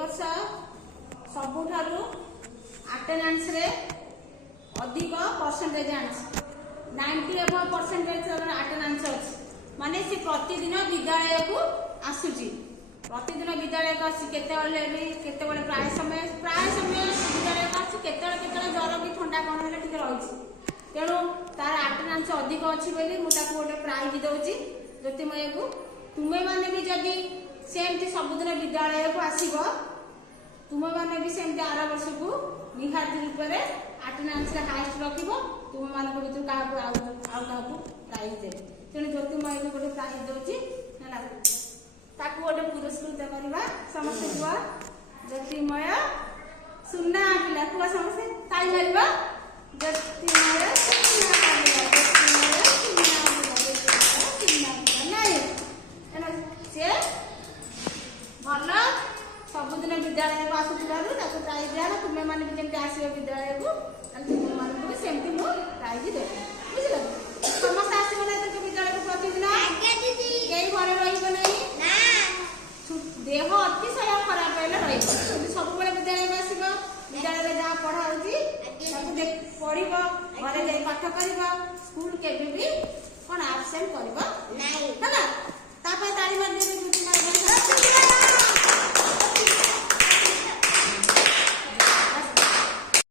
वर्ष सबुठारु अटेंडेंस रे अधिक परसेंटेज आनी 90% अटेंडेंस अच्छी माने से प्रतिदिन विद्यालय को आसुची प्रतिदिन विद्यालय को आसी केते प्राय समय विद्यालय को आसी केते ज्वर कि ठंडा कौन है ठीक रही तेणु तार अटेंडेंस अधिक अच्छी बोली मुझे गोटे प्राइज दौची ज्योतिमय को तुम्हें मैंने भी जदि सेमती सबुदिन विद्यालय को आसब तुम्हें मैंने भी सेमती आर वर्ष को निहाती रूप से अटेंडेंस हाएस्ट रख तुम मान भर क्या प्राइज दे तेणु ज्योतिमय को गोटे प्राइज दौची गोटे पुरस्कृत करवा समस्त कुह ज्योतिमय सुना पिला कुह समस्त ताई मारवा ज्योतिमय भल सबुदिन विद्यालय को आसुथारू प्राइज दिया तुम्हें मैंने भी जमी आस विद्यालय को तुम मानक सेमती मु प्राइज देवी बुझल समस्त आसो ना विद्यालय को प्रतिदिन कई घर रही देह अतिशय खराब है सब विद्यालय में आसब विद्यालय जहाँ पढ़ा पढ़ घरे पाठ कर स्कूल के भी कौन आबसेंट कर